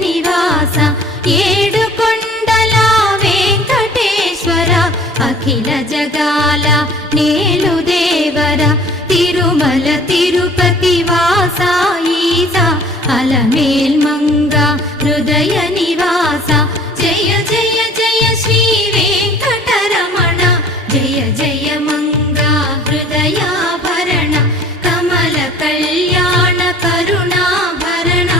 నివాస ఏడు కొండల వెంకటేశ్వర అఖిల జగాల నేలు దేవర తిరుమల తిరుపతి వాస ఈస అలమేల్ మంగ హృదయ నివాస జయ జయ జయ శ్రీ వెంకటరమణ జయ జయ మంగ హృదయాభరణ కమల కళ్యాణ కరుణాభరణ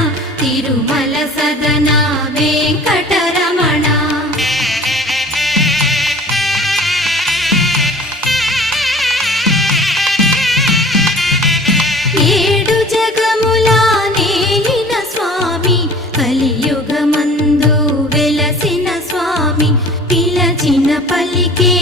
తిరుమల సదన వెంకటరమణ. ఏడు జగముల నేలిన స్వామి కలియుగమందు వెలసిన స్వామి పిలచిన పలికే